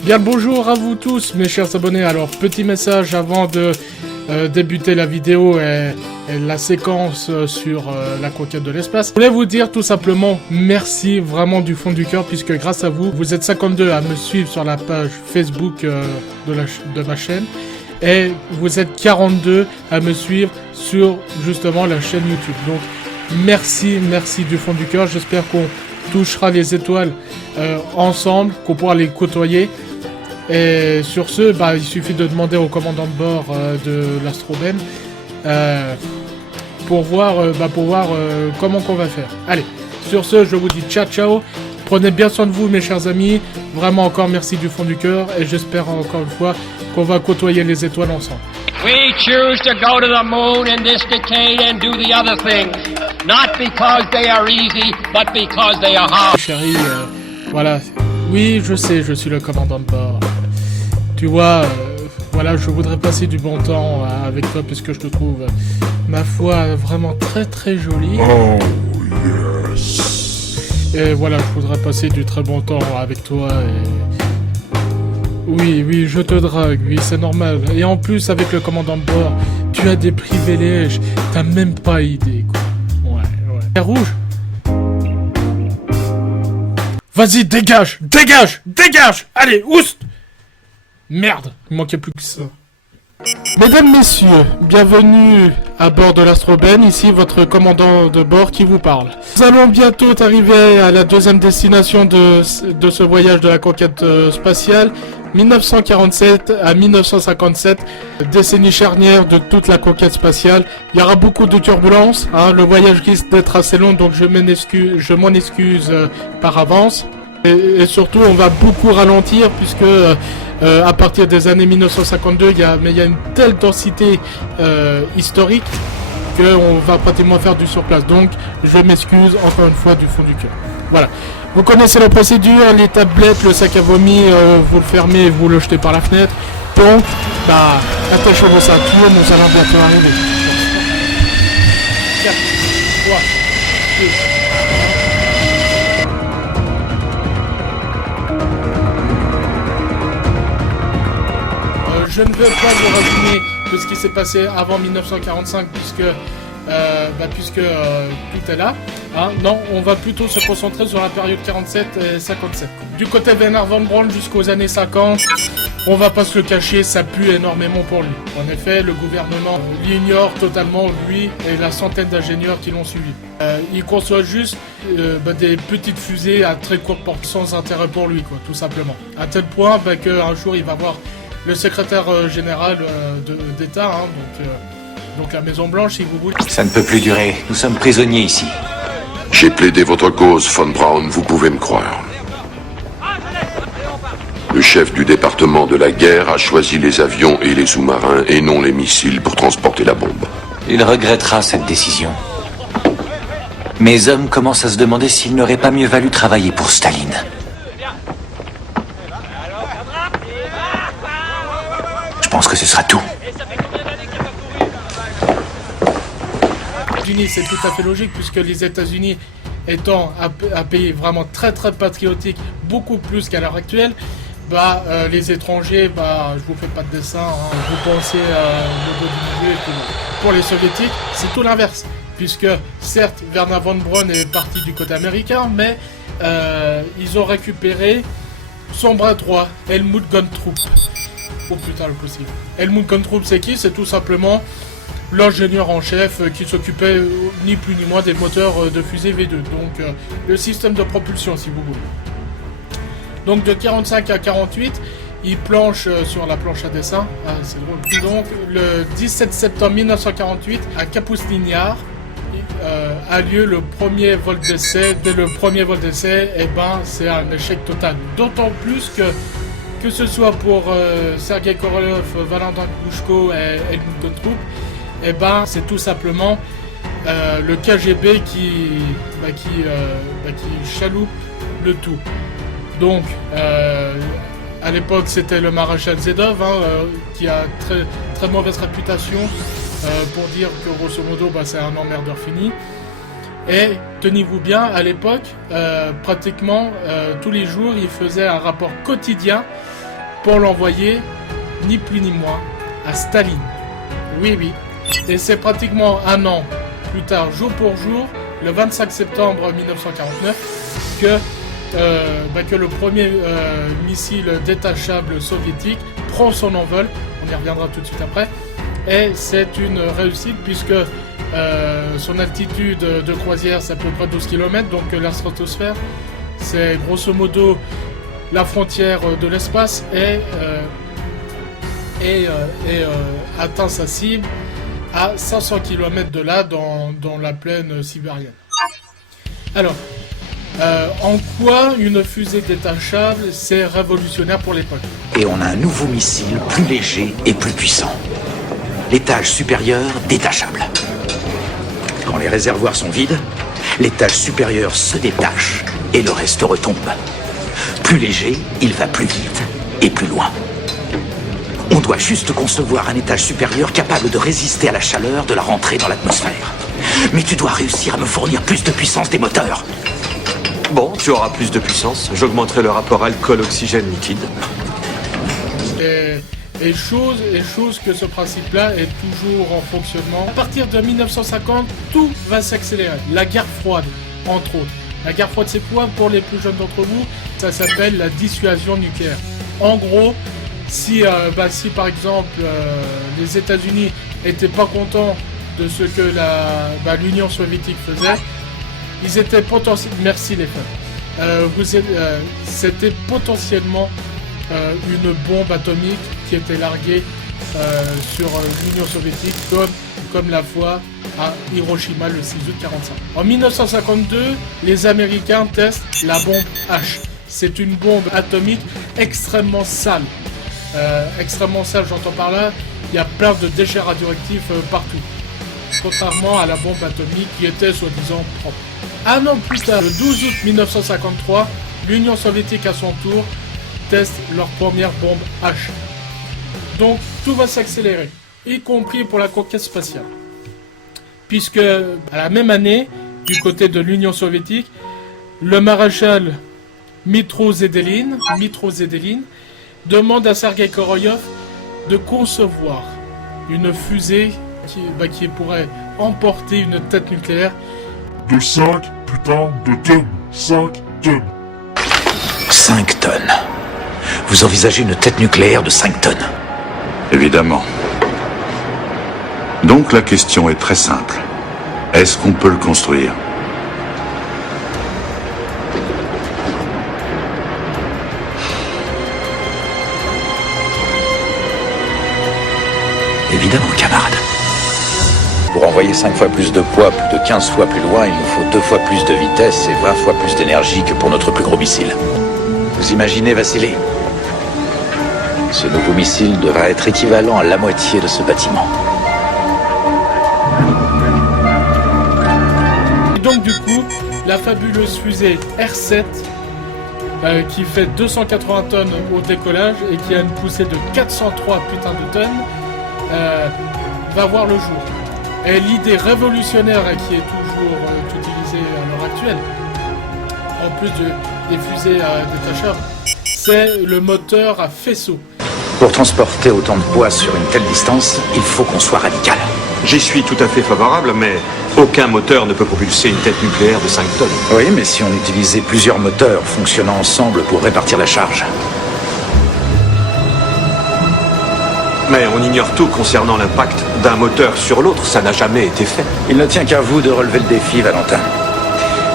Bien le bonjour à vous tous mes chers abonnés. Alors petit message avant de débuter la vidéo et la séquence sur la conquête de l'espace. Je voulais vous dire tout simplement merci vraiment du fond du cœur puisque grâce à vous, vous êtes 52 à me suivre sur la page Facebook de ma chaîne et vous êtes 42 à me suivre sur justement la chaîne YouTube. Donc merci du fond du cœur. J'espère qu'on touchera les étoiles ensemble, qu'on pourra les côtoyer. Et sur ce, il suffit de demander au commandant de bord de l'Astroben pour voir, comment qu'on va faire. Allez, sur ce, je vous dis ciao. Prenez bien soin de vous, mes chers amis. Vraiment encore merci du fond du cœur. Et j'espère encore une fois qu'on va côtoyer les étoiles ensemble. We choose to go to the moon in this decade and do the other things. Not because they are easy, but because they are hard. Chérie, voilà. Oui, je sais, je suis le commandant de bord. Tu vois, voilà, je voudrais passer du bon temps avec toi puisque je te trouve, ma foi, vraiment très jolie. Oh, yes. Et voilà, je voudrais passer du très bon temps avec toi et... Oui, je te drague, oui, c'est normal. Et en plus, avec le commandant de bord, tu as des privilèges, t'as même pas idée, quoi. Ouais. T'es rouge? Vas-y, dégage! Allez, oust! Merde, il manquait plus que ça. Mesdames, messieurs, bienvenue à bord de l'Astroben, ici votre commandant de bord qui vous parle. Nous allons bientôt arriver à la deuxième destination de ce voyage de la conquête spatiale, 1947 à 1957, décennie charnière de toute la conquête spatiale. Il y aura beaucoup de turbulences, hein, le voyage risque d'être assez long, donc je m'en excuse par avance. Et surtout, on va beaucoup ralentir puisque à partir des années 1952, il y a une telle densité historique qu'on va pratiquement faire du surplace. Donc, je m'excuse encore une fois du fond du cœur. Voilà. Vous connaissez la procédure, les tablettes, le sac à vomi, vous le fermez et vous le jetez par la fenêtre. Donc, attachez vos ceintures, nous allons bientôt arriver. 4, 3, 2, je ne veux pas vous résumer de ce qui s'est passé avant 1945 puisque tout est là. Hein. Non, on va plutôt se concentrer sur la période 47 et 57. Du côté Wernher von Braun jusqu'aux années 50, on va pas se le cacher, ça pue énormément pour lui. En effet, le gouvernement l'ignore totalement, lui et la centaine d'ingénieurs qui l'ont suivi. Il conçoit juste des petites fusées à très courte portée sans intérêt pour lui, quoi, tout simplement. À tel point qu'un jour il va voir le secrétaire général d'État, hein, donc la Maison Blanche, si vous voulez. Ça ne peut plus durer. Nous sommes prisonniers ici. J'ai plaidé votre cause, von Braun, vous pouvez me croire. Le chef du département de la guerre a choisi les avions et les sous-marins et non les missiles pour transporter la bombe. Il regrettera cette décision. Mes hommes commencent à se demander s'il n'aurait pas mieux valu travailler pour Staline. Je pense que ce sera tout. Les États-Unis, c'est tout à fait logique puisque les États-Unis étant un pays vraiment très patriotique, beaucoup plus qu'à l'heure actuelle, les étrangers, je vous fais pas de dessin, hein, vous pensez le dos du milieu et tout. Pour les soviétiques, c'est tout l'inverse, puisque certes Wernher von Braun est parti du côté américain, mais ils ont récupéré son bras droit, Helmut Gunntrup. Oh putain le possible. Helmut Gunntrup c'est qui? C'est tout simplement l'ingénieur en chef qui s'occupait ni plus ni moins des moteurs de fusée V2, donc le système de propulsion si vous voulez. Donc de 45 à 48, il planche sur la planche à dessin, c'est drôle. Donc le 17 septembre 1948, à Kapustin Yar, a lieu le premier vol d'essai. Dès le premier vol d'essai, c'est un échec total. D'autant plus que ce soit pour Sergei Korolev, Valentin Glushko et Helmut Gunntrup, c'est tout simplement le KGB qui chaloupe le tout. Donc, à l'époque, c'était le maréchal Zedov, qui a très mauvaise réputation pour dire que grosso modo, c'est un emmerdeur fini. Et tenez-vous bien, à l'époque, pratiquement tous les jours, il faisait un rapport quotidien pour l'envoyer, ni plus ni moins, à Staline. Oui, oui. Et c'est pratiquement un an plus tard, jour pour jour, le 25 septembre 1949, que le premier missile détachable soviétique prend son envol. On y reviendra tout de suite après. Et c'est une réussite puisque son altitude de croisière, c'est à peu près 12 km, donc la stratosphère, c'est grosso modo la frontière de l'espace et atteint sa cible à 500 km de là, dans la plaine sibérienne. Alors, en quoi une fusée détachable, c'est révolutionnaire pour l'époque? Et on a un nouveau missile plus léger et plus puissant. L'étage supérieur détachable. Quand les réservoirs sont vides, l'étage supérieur se détache et le reste retombe. Plus léger, il va plus vite et plus loin. On doit juste concevoir un étage supérieur capable de résister à la chaleur de la rentrée dans l'atmosphère. Mais tu dois réussir à me fournir plus de puissance des moteurs. Bon, tu auras plus de puissance. J'augmenterai le rapport alcool-oxygène liquide. Et chose que ce principe-là est toujours en fonctionnement. À partir de 1950, tout va s'accélérer. La guerre froide, entre autres. La guerre froide, c'est quoi pour les plus jeunes d'entre vous? Ça s'appelle la dissuasion nucléaire. En gros, si par exemple les États-Unis n'étaient pas contents de ce que l'Union soviétique faisait, ils étaient potentiellement... Merci les femmes. C'était potentiellement une bombe atomique qui était larguée sur l'Union soviétique comme la fois à Hiroshima le 6 août 1945. En 1952, les Américains testent la bombe H. C'est une bombe atomique extrêmement sale. Extrêmement sale, j'entends par là, il y a plein de déchets radioactifs partout. Contrairement à la bombe atomique qui était soi-disant propre. Un an plus tard, le 12 août 1953, l'Union soviétique à son tour teste leur première bombe H. Donc tout va s'accélérer, y compris pour la conquête spatiale. Puisque à la même année, du côté de l'Union soviétique, le maréchal Dmitro Zedelin demande à Sergei Korolev de concevoir une fusée qui pourrait emporter une tête nucléaire de 5 putains de tonnes. 5 tonnes. 5 tonnes. Vous envisagez une tête nucléaire de 5 tonnes? Évidemment. Donc la question est très simple. Est-ce qu'on peut le construire? Évidemment, camarade. Pour envoyer 5 fois plus de poids, plus de 15 fois plus loin, il nous faut 2 fois plus de vitesse et 20 fois plus d'énergie que pour notre plus gros missile. Vous imaginez, Vassili? Ce nouveau missile devra être équivalent à la moitié de ce bâtiment. Et donc du coup, la fabuleuse fusée R7, qui fait 280 tonnes au décollage et qui a une poussée de 403 putains de tonnes, va voir le jour. Et l'idée révolutionnaire qui est toujours utilisée à l'heure actuelle, en plus des fusées détachables, c'est le moteur à faisceau. Pour transporter autant de poids sur une telle distance, il faut qu'on soit radical. J'y suis tout à fait favorable, mais aucun moteur ne peut propulser une tête nucléaire de 5 tonnes. Oui, mais si on utilisait plusieurs moteurs fonctionnant ensemble pour répartir la charge. Mais on ignore tout concernant l'impact d'un moteur sur l'autre, ça n'a jamais été fait. Il ne tient qu'à vous de relever le défi, Valentin.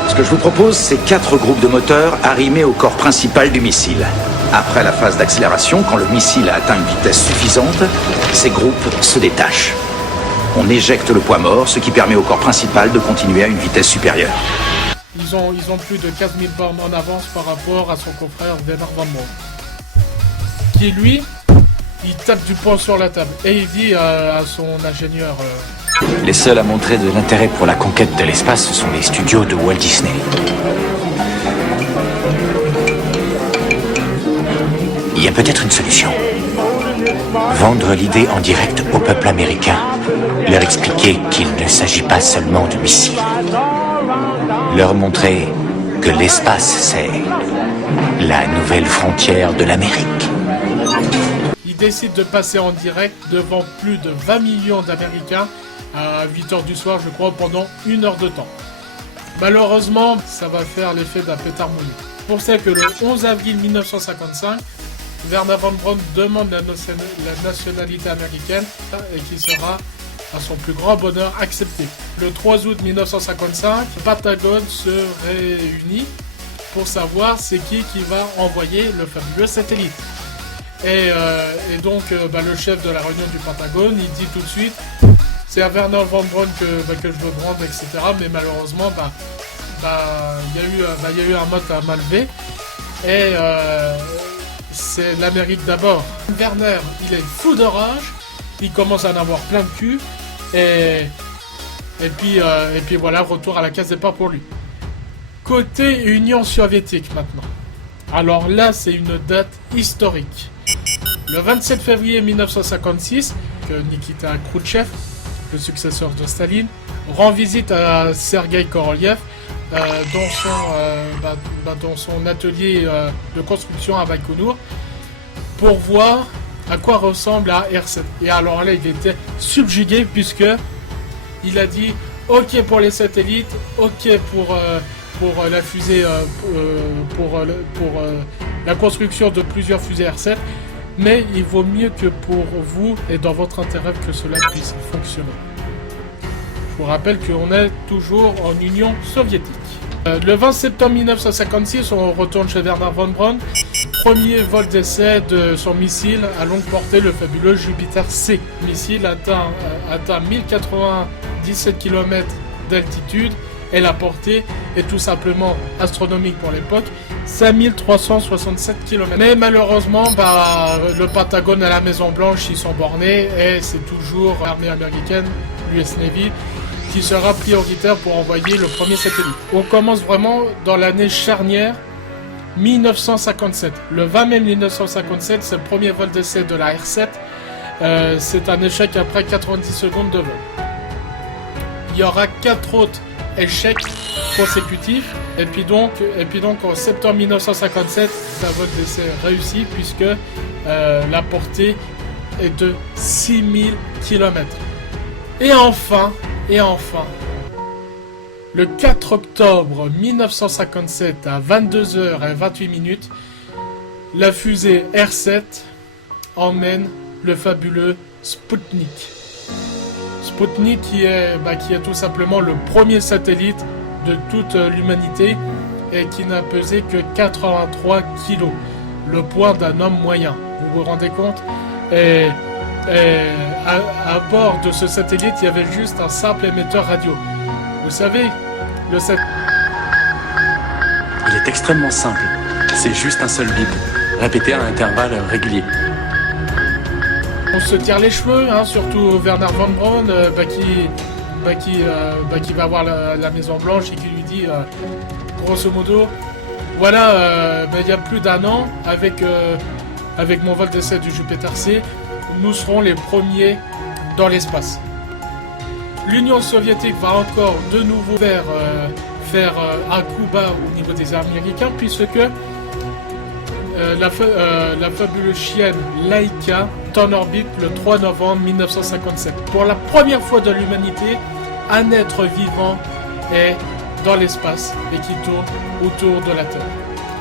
Ce que je vous propose, c'est 4 groupes de moteurs arrimés au corps principal du missile. Après la phase d'accélération, quand le missile a atteint une vitesse suffisante, ces groupes se détachent. On éjecte le poids mort, ce qui permet au corps principal de continuer à une vitesse supérieure. Ils ont plus de 15 000 bornes en avance par rapport à son confrère Bernard Van Moor, qui lui, il tape du poing sur la table et il dit à son ingénieur... Les seuls à montrer de l'intérêt pour la conquête de l'espace, ce sont les studios de Walt Disney. Il y a peut-être une solution. Vendre l'idée en direct au peuple américain. Leur expliquer qu'il ne s'agit pas seulement de missiles. Leur montrer que l'espace, c'est la nouvelle frontière de l'Amérique. décide de passer en direct devant plus de 20 millions d'Américains à 8h du soir, je crois, pendant 1 heure de temps. Malheureusement, ça va faire l'effet d'un pétard mouillé. Pour ça que le 11 avril 1955, Wernher von Braun demande la nationalité américaine et qui sera, à son plus grand bonheur, accepté. Le 3 août 1955, le Pentagone se réunit pour savoir c'est qui va envoyer le fabuleux satellite. Et donc le chef de la réunion du Pentagone, il dit tout de suite, c'est à Wernher von Braun que je veux prendre, etc. Mais malheureusement, il y a eu un mot à mal levé. Et c'est l'Amérique d'abord. Wernher, il est fou de rage, il commence à en avoir plein de cul, et puis voilà, retour à la case départ pour lui. Côté Union soviétique maintenant. Alors là, c'est une date historique. Le 27 février 1956, que Nikita Khrouchtchev, le successeur de Staline, rend visite à Sergueï Korolev dans son atelier de construction à Baïkonour pour voir à quoi ressemble la R7. Et alors là, il était subjugué puisque il a dit OK pour les satellites, OK pour la fusée, pour la construction de plusieurs fusées R7, mais il vaut mieux que pour vous et dans votre intérêt que cela puisse fonctionner. Je vous rappelle qu'on est toujours en Union soviétique. Le 20 septembre 1956, on retourne chez Wernher von Braun. Premier vol d'essai de son missile à longue portée, le fabuleux Jupiter C. Le missile atteint 1097 km d'altitude et la portée est tout simplement astronomique pour l'époque, 5367 km. Mais malheureusement, le Pentagone et la Maison Blanche y sont bornés et c'est toujours l'armée américaine, l'US Navy, qui sera prioritaire pour envoyer le premier satellite. On commence vraiment dans l'année charnière 1957. Le 20 mai 1957, c'est le premier vol d'essai de la R7. C'est un échec après 90 secondes de vol. Il y aura 4 autres échecs consécutifs. Et puis donc en septembre 1957, c'est un vol d'essai réussi puisque la portée est de 6000 km. Et enfin, le 4 octobre 1957 à 22h28, la fusée R7 emmène le fabuleux Sputnik. Sputnik qui est tout simplement le premier satellite de toute l'humanité et qui n'a pesé que 83 kg, le poids d'un homme moyen. Vous vous rendez compte ? Et à bord de ce satellite, il y avait juste un simple émetteur radio. Vous savez, Il est extrêmement simple. C'est juste un seul bip, répété à intervalles réguliers. On se tire les cheveux, hein, surtout Wernher von Braun, qui va voir la Maison Blanche et qui lui dit, grosso modo, voilà, il y a plus d'un an, avec mon vol d'essai du Jupiter C, nous serons les premiers dans l'espace. L'Union soviétique va encore de nouveau faire un coup bas au niveau des Américains, puisque la fabuleuse chienne Laika est en orbite le 3 novembre 1957. Pour la première fois de l'humanité, un être vivant est dans l'espace et qui tourne autour de la Terre.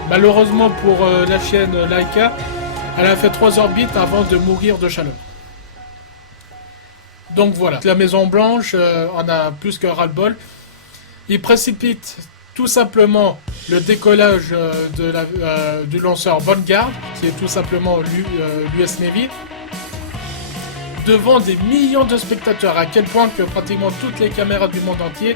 Malheureusement pour la chienne Laika, elle a fait 3 orbites avant de mourir de chaleur. Donc voilà, la Maison Blanche en a plus que ras-le-bol. Il précipite tout simplement le décollage du lanceur Vanguard, qui est tout simplement l'US Navy, devant des millions de spectateurs, à quel point que pratiquement toutes les caméras du monde entier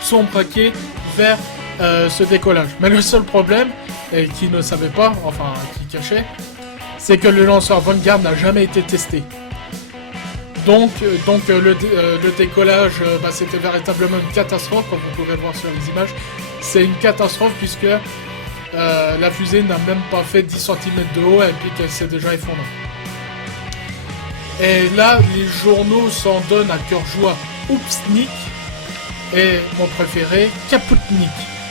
sont braquées vers ce décollage. Mais le seul problème, et qui ne savait pas, enfin qui cachait, c'est que le lanceur Vanguard n'a jamais été testé. Donc le décollage, c'était véritablement une catastrophe, comme vous pouvez le voir sur les images. C'est une catastrophe puisque la fusée n'a même pas fait 10 cm de haut et puis qu'elle s'est déjà effondrée. Et là, les journaux s'en donnent à cœur joie. Oupsnik et mon préféré, Kaputnik.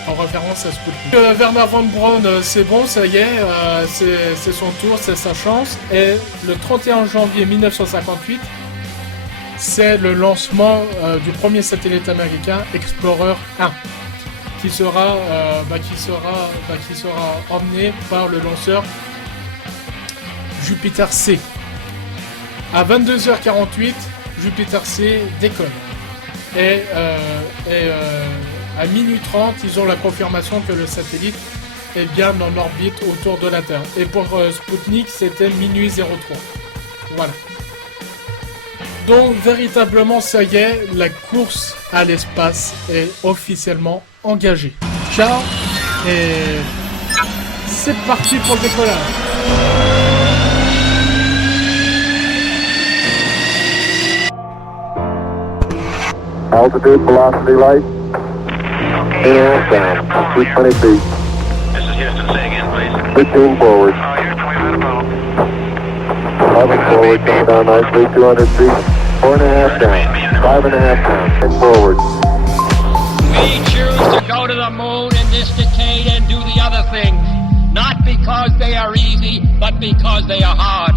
en référence à Sputnik. Wernher von Braun, c'est bon, ça y est, c'est son tour, c'est sa chance. Et le 31 janvier 1958, c'est le lancement du premier satellite américain, Explorer 1, qui sera emmené par le lanceur Jupiter C. À 22h48, Jupiter C décolle. Et à minuit 30, ils ont la confirmation que le satellite est bien en orbite autour de la Terre. Et pour Sputnik, c'était minuit 03. Voilà. Donc, véritablement, ça y est, la course à l'espace est officiellement engagée. Ciao, et c'est parti pour le décollage. Altitude, velocity, light. And down. 220 feet. This is Houston. Say again, please. 15 forward. Houston, we've had a ball. 11 forward, coming down nicely. 200 feet. 4.5 down. 5.5 down. And forward. We choose to go to the moon in this decade and do the other things, not because they are easy, but because they are hard.